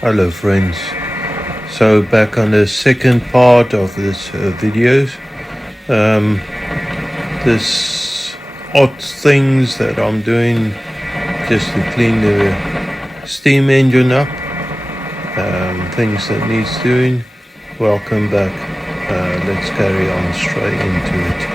Hello friends, so back on the second part of this videos. This odd things that I'm doing just to clean the steam engine up, things that needs doing. Welcome back. Let's carry on straight into it.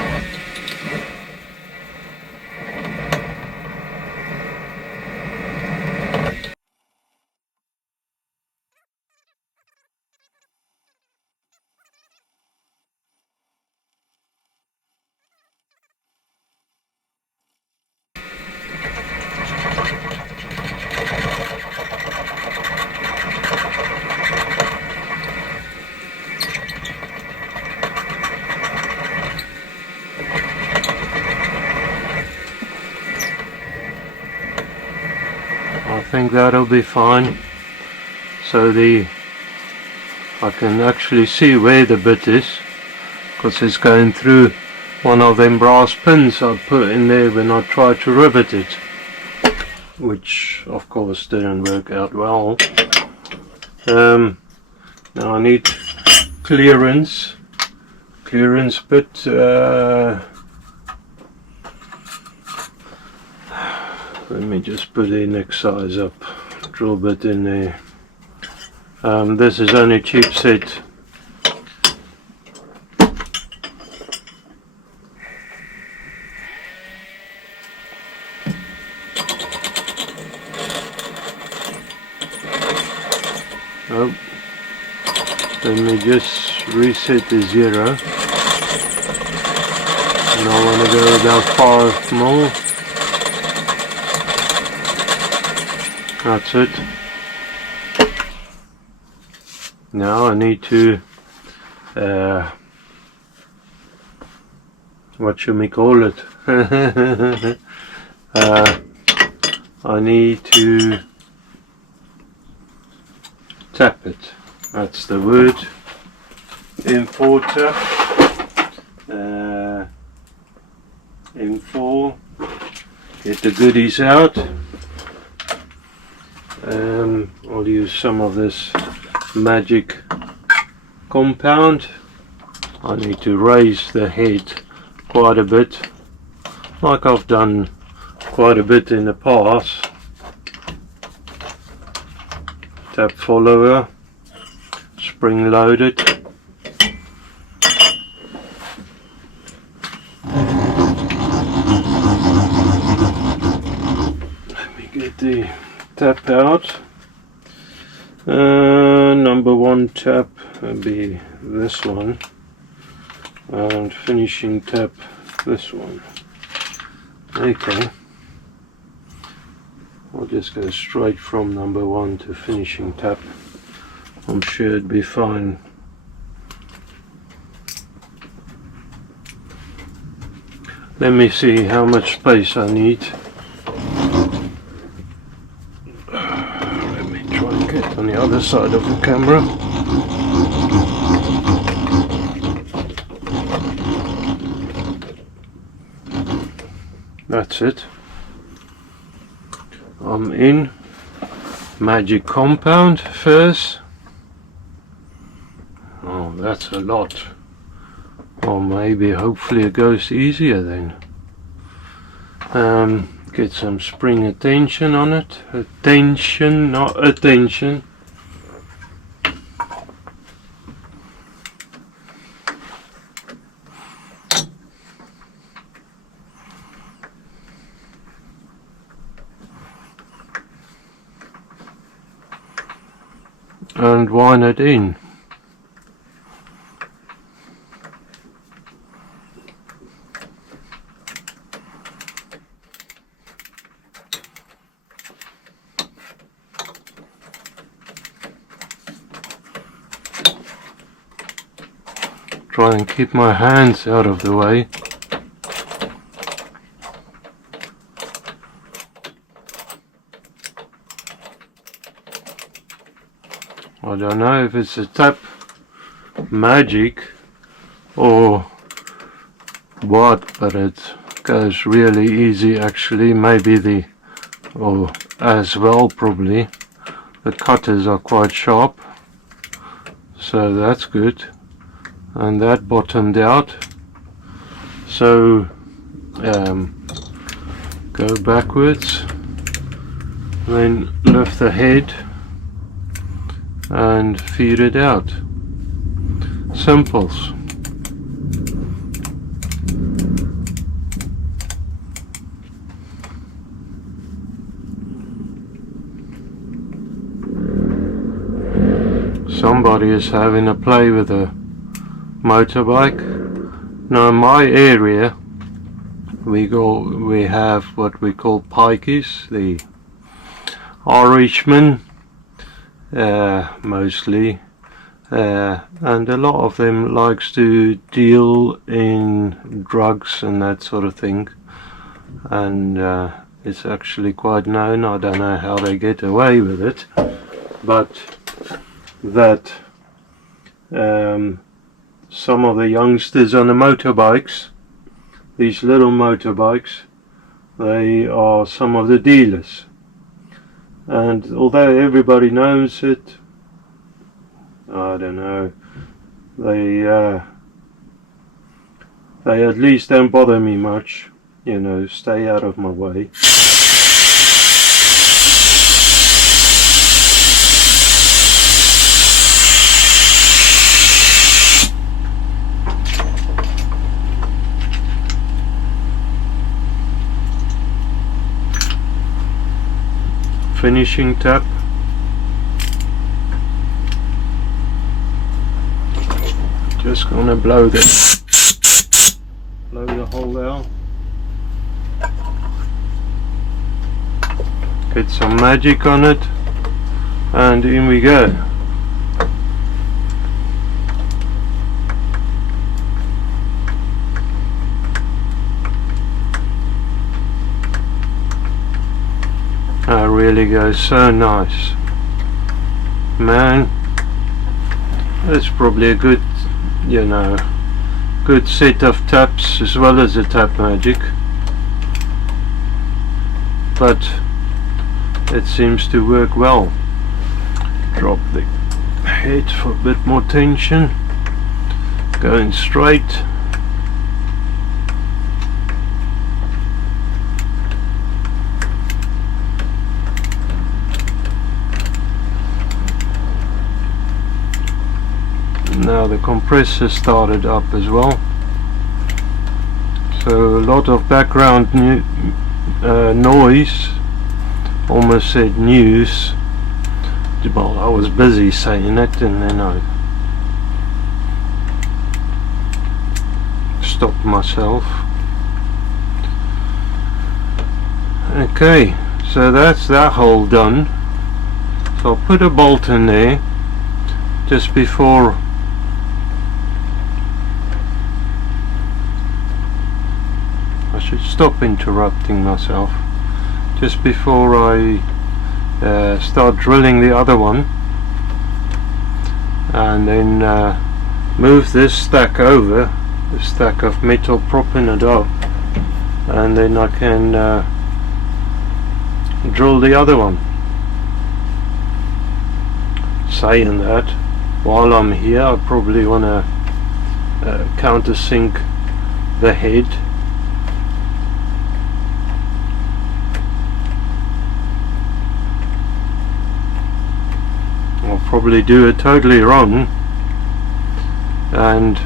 I think that'll be fine. So I can actually see where the bit is, because it's going through one of them brass pins I put in there when I tried to rivet it, which of course didn't work out well. Now I need clearance bit. Let me just put the next size up, drill bit in there. This is only cheap set. Oh, let me just reset the 0. And I want to go about 5 more. That's it. Now I need to what should we call it? I need to tap it. That's the word. M4 tap. M4. Get the goodies out. I'll use some of this magic compound. I need to raise the head quite a bit, like I've done quite a bit in the past. Tap follower, spring loaded. Let me get the tap out. Number 1 tap will be this one, and finishing tap this one. Okay, I'll just go straight from number 1 to finishing tap. I'm sure it'd be fine. Let me see how much space I need. Let me try and get on the other side of the camera. That's it. I'm in magic compound first. Oh, that's a lot. Or maybe hopefully it goes easier then. Get some spring attention on it. Attention, not attention. And wind it in. Try and keep my hands out of the way. I don't know if it's a tap magic or what, but it goes really easy actually. Maybe or as well probably the cutters are quite sharp, so that's good. And that bottomed out, so go backwards, then lift the head and feed it out. Simples. Somebody is having a play with a motorbike. Now in my area we have what we call pikeys, the Irishmen mostly, and a lot of them likes to deal in drugs and that sort of thing, and it's actually quite known. I don't know how they get away with it, but that some of the youngsters on the motorbikes, these little motorbikes, they are some of the dealers, and although everybody knows it, I don't know, they at least don't bother me much, you know, stay out of my way. Finishing tap. Just gonna blow the hole out. Get some magic on it, and in we go. That really goes so nice, man. That's probably a good, you know, good set of taps as well as a tap magic, but it seems to work well. Drop the head for a bit more tension, going straight. Now the compressor started up as well, so a lot of background noise, almost said news. Well, I was busy saying it and then I stopped myself. Okay, so that's that hole done. So I'll put a bolt in there just before I should stop interrupting myself. Just before I start drilling the other one, and then move this stack over, the stack of metal, propping it up, and then I can drill the other one. Saying that, while I'm here I probably want to countersink the head. I'll probably do it totally wrong and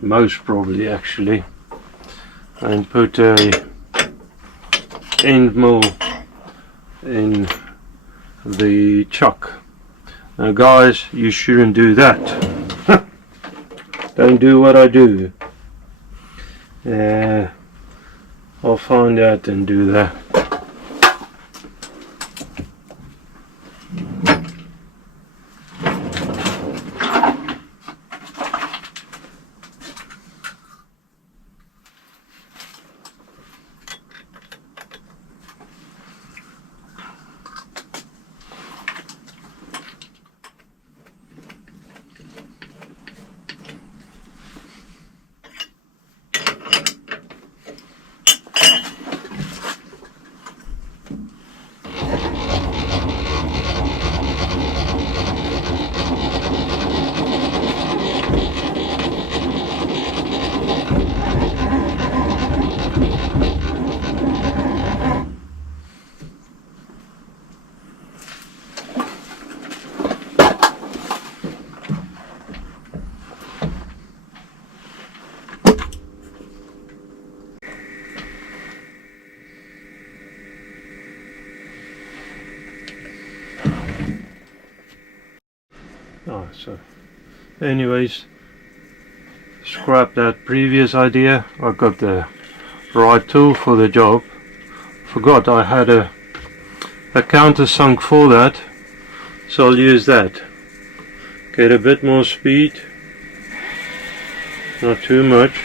most probably actually, and put a end mill in the chuck. Now guys, you shouldn't do that. Don't do what I do. I'll find out and do that. Oh, so anyways, scrap that previous idea. I got the right tool for the job. Forgot I had a countersunk for that, so I'll use that. Get a bit more speed, not too much.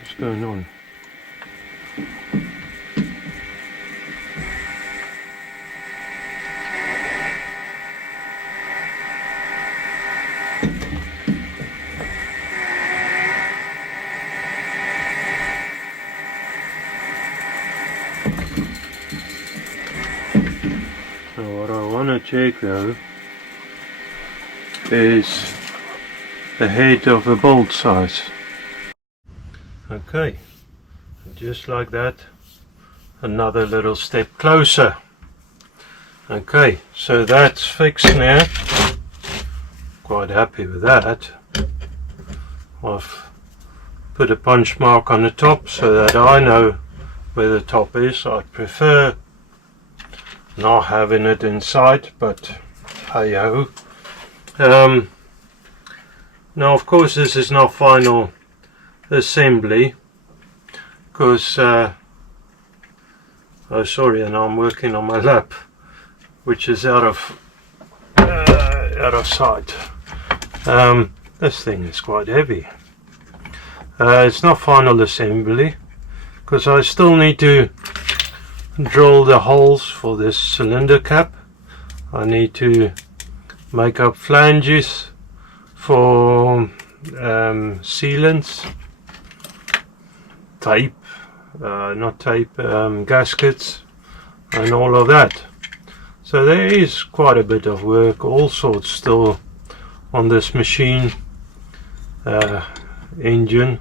What's going on? What I want to check though is the head of the bolt size. Okay, just like that, another little step closer. Okay, so that's fixed now. Quite happy with that. I've put a punch mark on the top so that I know where the top is. I prefer not having it inside, but hey ho. Now of course this is not final assembly, because oh sorry, and I'm working on my lap, which is out of sight. This thing is quite heavy. It's not final assembly because I still need to drill the holes for this cylinder cap. I need to make up flanges for sealants, tape, gaskets and all of that. So there is quite a bit of work, all sorts still on this machine engine,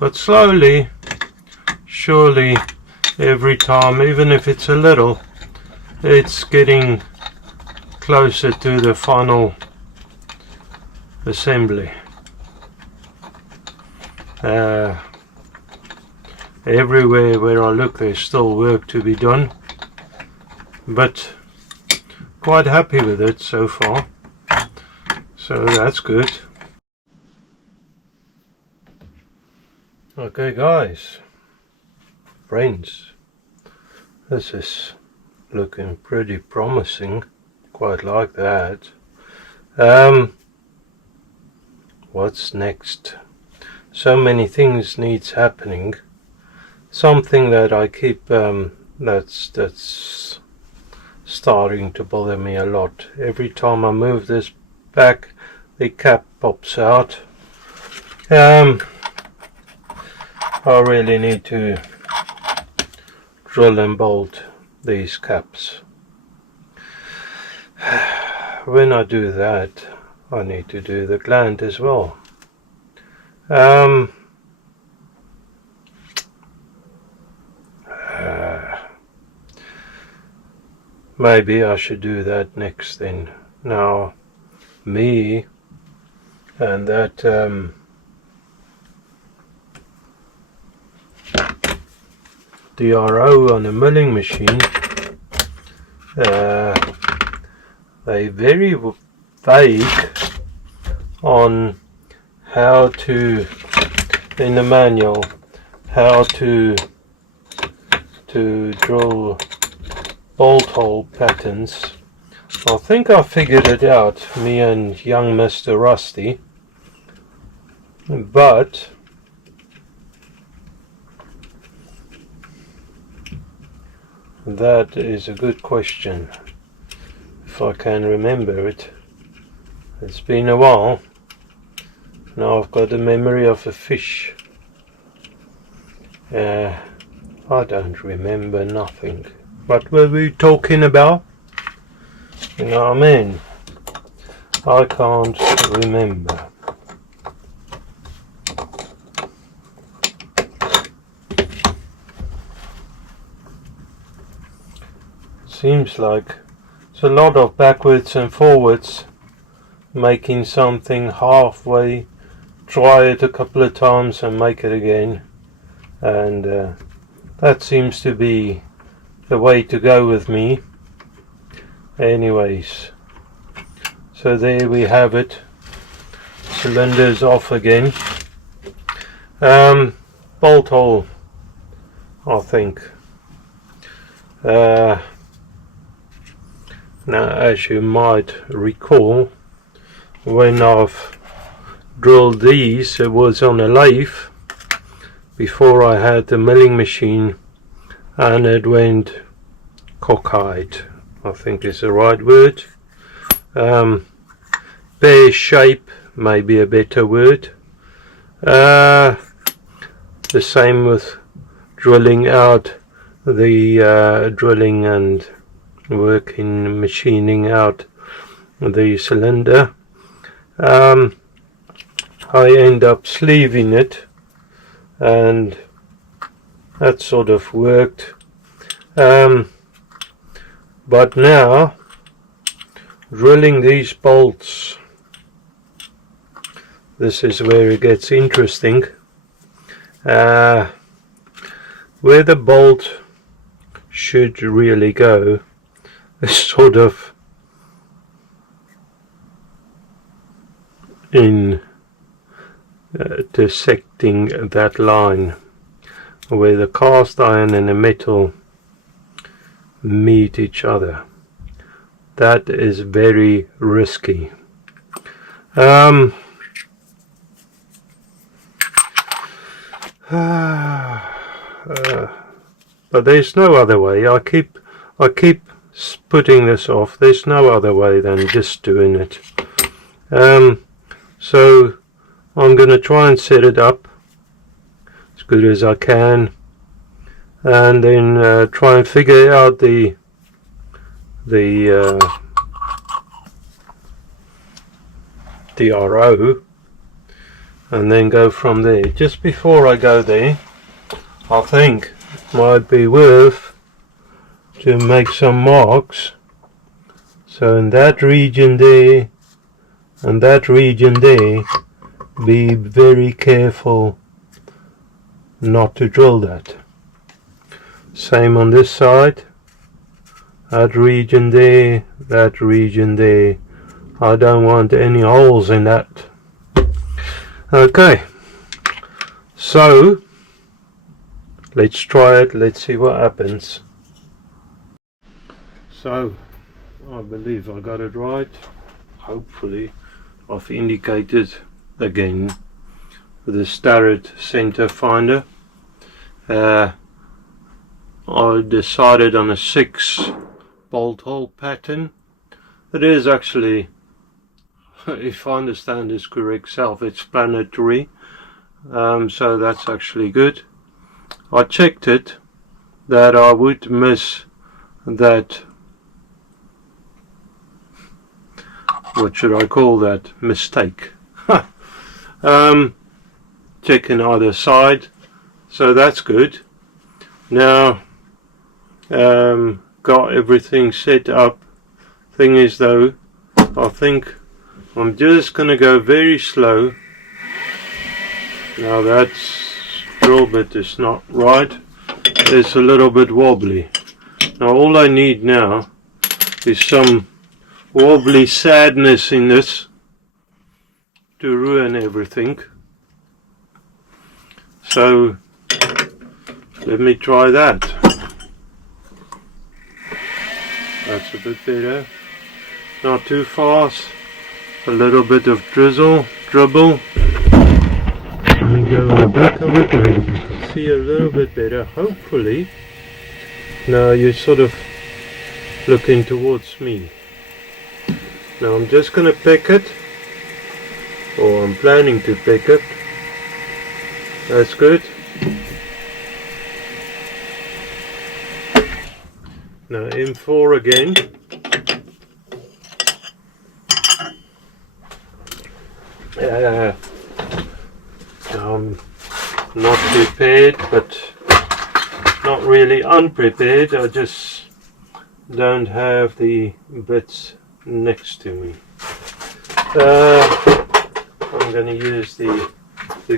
but slowly, surely, every time, even if it's a little, it's getting closer to the final assembly. Everywhere where I look there's still work to be done, but quite happy with it so far, so that's good. Okay guys, friends, this is looking pretty promising, quite like that. What's next? So many things needs happening. Something that I keep that's starting to bother me a lot. Every time I move this back, the cap pops out. I really need to drill and bolt these caps. When I do that, I need to do the gland as well. Maybe I should do that next then. Now, me and that DRO on a milling machine, they very vague on how to, in the manual, how to drill bolt hole patterns. I think I figured it out, me and young Mr. Rusty, but that is a good question. If I can remember it. It's been a while. Now I've got the memory of a fish. I don't remember nothing. What were we talking about? You know what I mean? I can't remember. Seems like it's a lot of backwards and forwards, making something halfway, try it a couple of times and make it again, and that seems to be the way to go with me. Anyways, so there we have it. Cylinders off again. Bolt hole, I think. Now, as you might recall, when I've drilled these, it was on a lathe before I had the milling machine, and it went cockeyed, I think is the right word. Pear shape may be a better word. The same with drilling out the drilling and working, machining out the cylinder. I end up sleeving it, and that sort of worked. But now drilling these bolts, this is where it gets interesting. Where the bolt should really go is sort of in dissecting that line where the cast iron and the metal meet each other. That is very risky. But there's no other way. I keep putting this off. There's no other way than just doing it. So I'm going to try and set it up as good as I can, and then try and figure out the DRO, and then go from there. Just before I go there, I think it might be worth to make some marks. So in that region there and that region there, be very careful not to drill that. Same on this side, that region there, that region there. I don't want any holes in that. Okay, so let's try it, let's see what happens. So I believe I got it right. Hopefully I've indicated again with the Starrett center finder. I decided on a 6 bolt hole pattern. It is actually, if I understand this correct, self-explanatory, so that's actually good. I checked it that I would miss that, what should I call that, mistake. Checking either side, so that's good. Now got everything set up. Thing is though, I think I'm just gonna go very slow. Now that drill bit is not right, it's a little bit wobbly. Now all I need now is some wobbly sadness in this to ruin everything. So let me try that. That's a bit better. Not too fast. A little bit of dribble. Let me go on the back of it and you can see a little bit better, hopefully. Now you're sort of looking towards me. Now I'm just going to pick it, or I'm planning to pick it. That's good. Now M4 again. I'm not prepared, but not really unprepared. I just don't have the bits next to me. I'm going to use the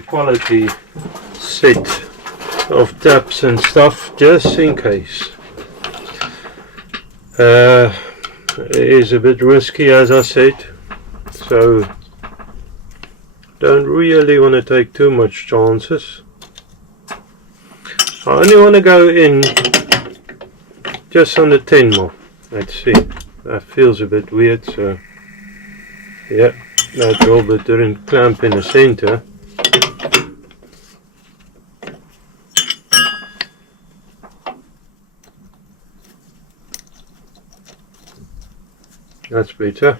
quality set of taps and stuff, just in case. It is a bit risky, as I said, so don't really want to take too much chances. I only want to go in just under 10 mil. Let's see, that feels a bit weird, so yeah, that drill bit didn't clamp in the center. That's better.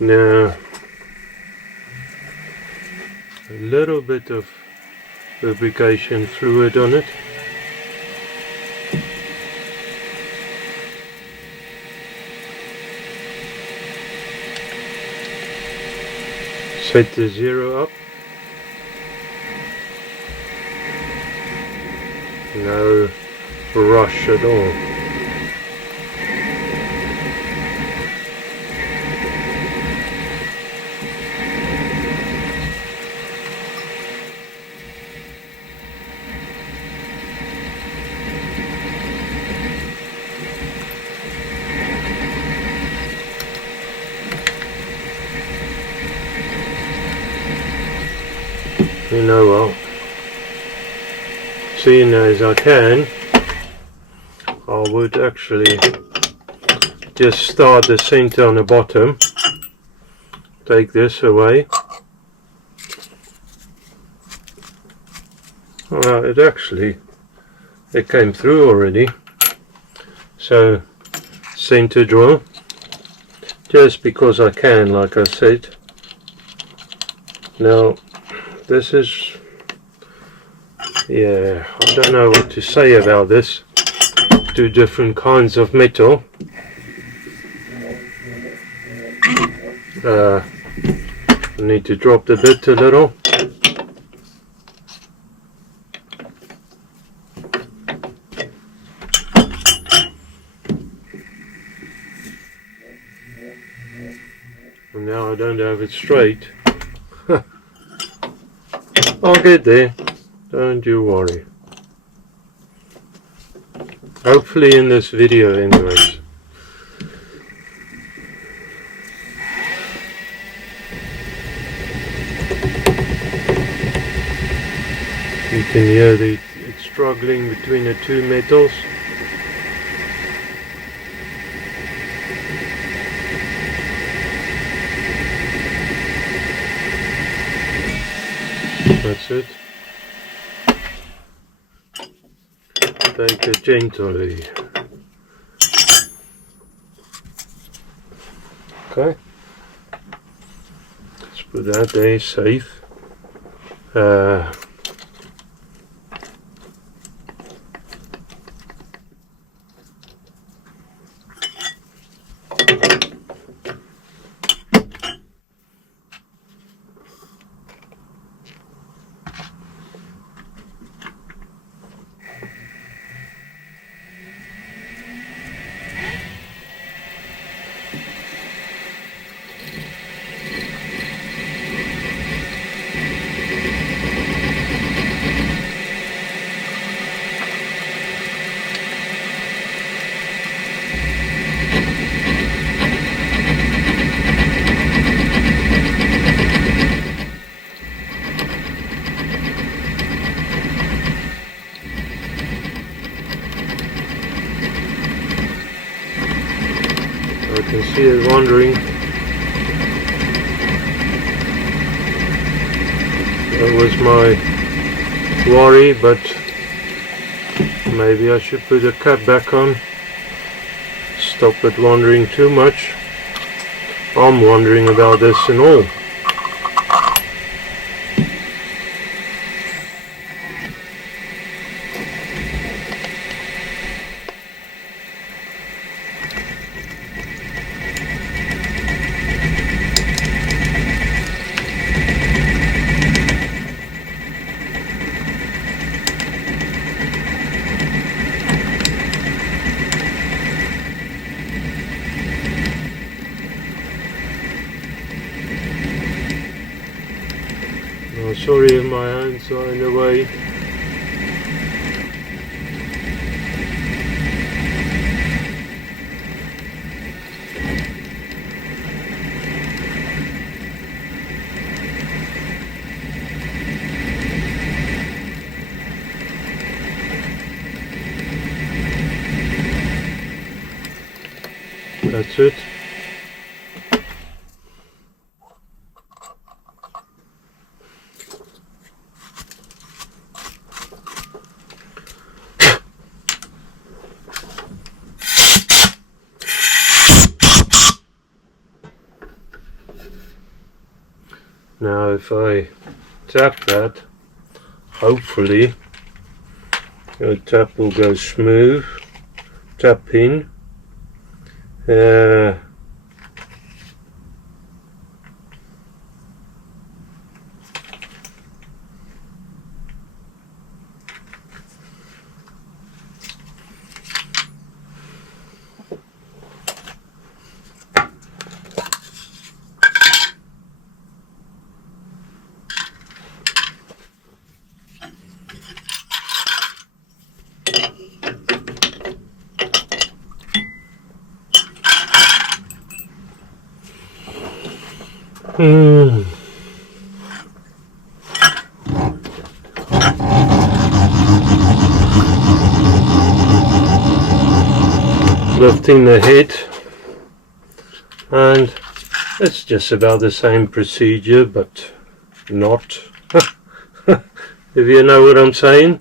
Now a little bit of lubrication fluid on it. Set the 0 up. No rush at all. You know what, seeing as I can, I would actually just start the center on the bottom, take this away. Well, it came through already, so center drill, just because I can, like I said. Now this is, yeah, I don't know what to say about this. Two different kinds of metal. I need to drop the bit a little. And now I don't have it straight. I'll get there, don't you worry. Hopefully in this video anyways. You can hear it's struggling between the two metals. That's it. Take it gently. Okay. Let's put that there, safe. I can see it wandering. That was my worry, but maybe I should put a cap back on. Stop it wandering too much. I'm wondering about this and all. sorry, my hands are in the way. That's it. Now if I tap that, hopefully the tap will go smooth. Tap in. Lifting the head, and it's just about the same procedure, but not. If you know what I'm saying.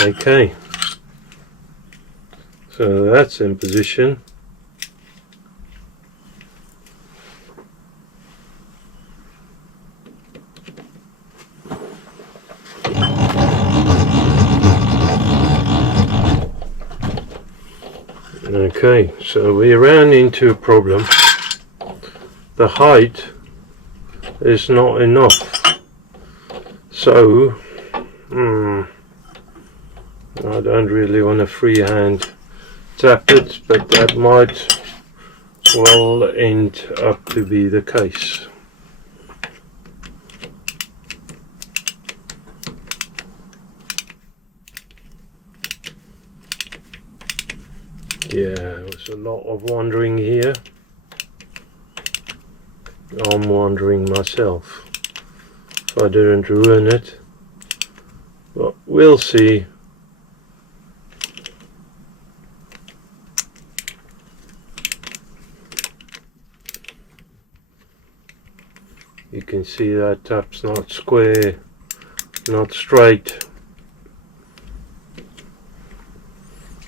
Okay, so that's in position. Okay, so we ran into a problem. The height is not enough, so I don't really want to freehand tap it, but that might well end up to be the case. Yeah, there's a lot of wandering here. I'm wandering myself if I didn't ruin it, but we'll see. You can see that tap's not square, not straight.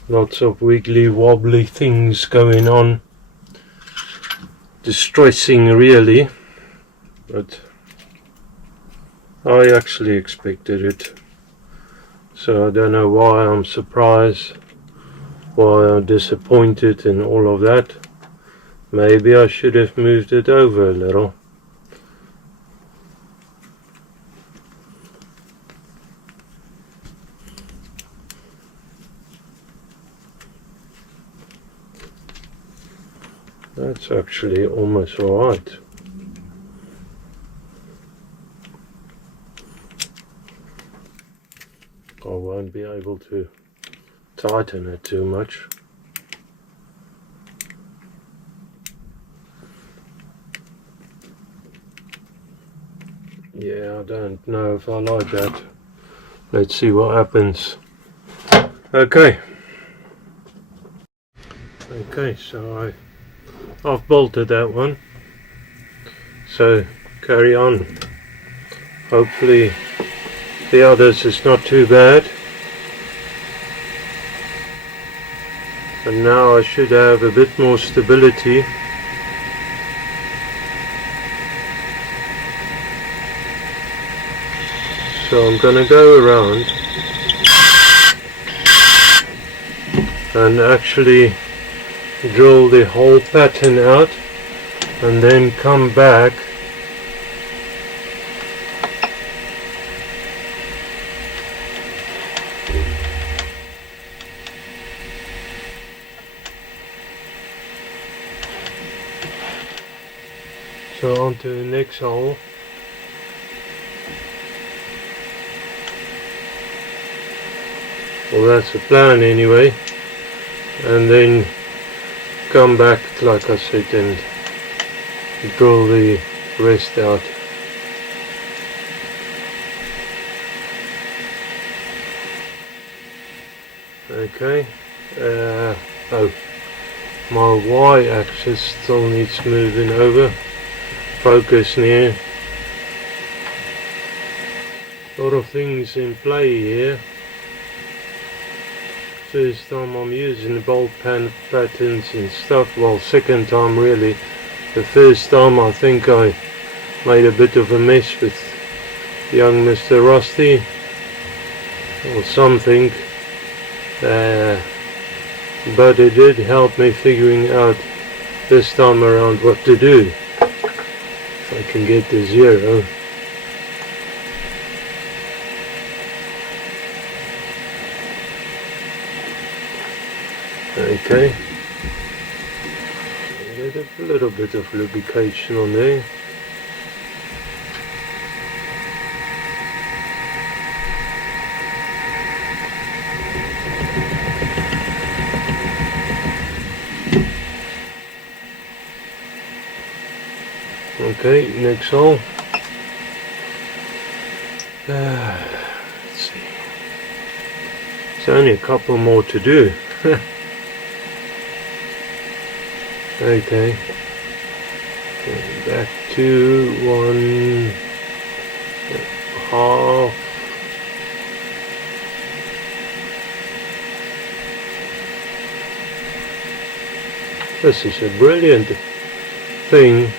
Lots of wiggly wobbly things going on. Distressing really, but I actually expected it. So I don't know why I'm surprised, why I'm disappointed and all of that. Maybe I should have moved it over a little. That's actually almost alright. I won't be able to tighten it too much. Yeah, I don't know if I like that. Let's see what happens. Okay. Okay, so I've bolted that one. So carry on. Hopefully the others is not too bad. And now I should have a bit more stability. So I'm going to go around and actually drill the whole pattern out and then come back So on to the next hole. Well, that's the plan anyway, and then come back like I said and drill the rest out. Okay, oh, my y-axis still needs moving over. Focus near. A lot of things in play here. First time I'm using the bolt patterns and stuff, well, second time really. The first time I think I made a bit of a mess with young Mr. Rusty or something, but it did help me figuring out this time around what to do. If I can get to 0. Okay, get a little bit of lubrication on there. Okay, next hole. Let's see. There's only a couple more to do. Okay, back to 1.5. This is a brilliant thing.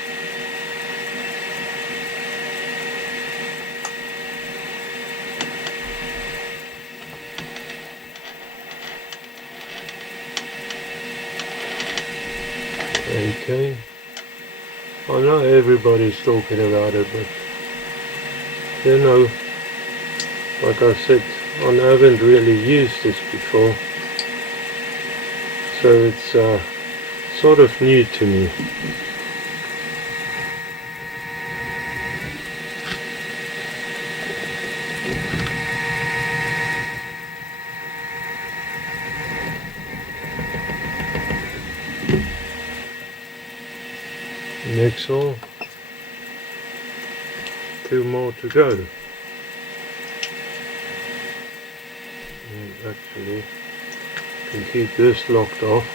Okay, I know everybody's talking about it, but you know, like I said, I haven't really used this before, so it's sort of new to me. Next hole, 2 more to go. Actually, can keep this locked off.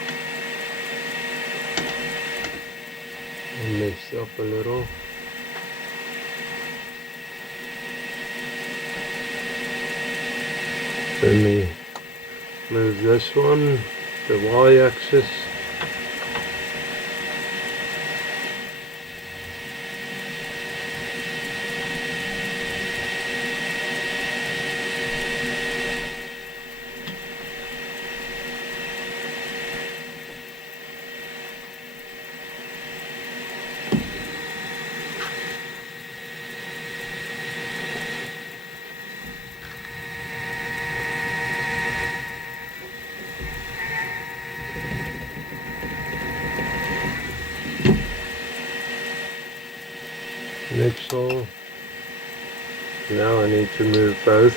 I messed up a little. Let me move this one, the y-axis. Next hole. Now I need to move both.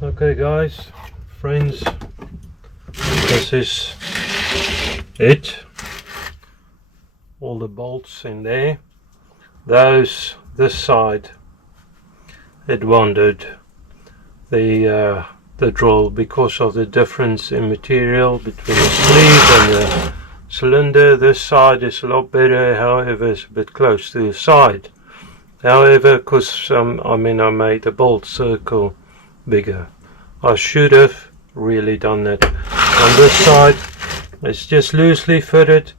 Okay guys, friends, this is it. All the bolts in there. Those, this side, it wandered the drill because of the difference in material between the sleeve and the cylinder. This side is a lot better, however it's a bit close to the side. However, because I made the bolt circle bigger, I should have really done that. On this side it's just loosely fitted,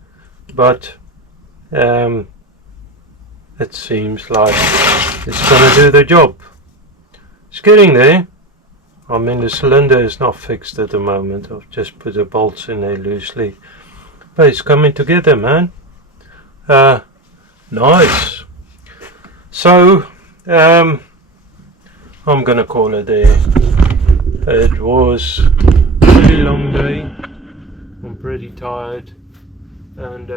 but it seems like it's gonna do the job. It's getting there. The cylinder is not fixed at the moment. I've just put the bolts in there loosely, but it's coming together, man. Nice. So I'm gonna call it there. It was a really long day. I'm pretty tired, and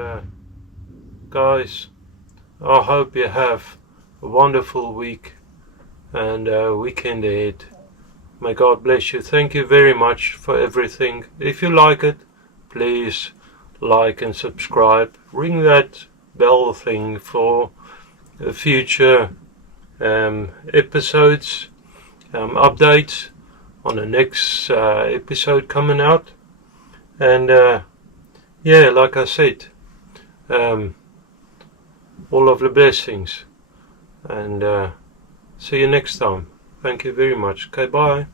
guys, I hope you have a wonderful week and weekend ahead. May God bless you. Thank you very much for everything. If you like it, please like and subscribe. Ring that bell thing for future episodes, updates on the next episode coming out. And yeah, like I said, all of the blessings, and see you next time. Thank you very much. Okay, bye.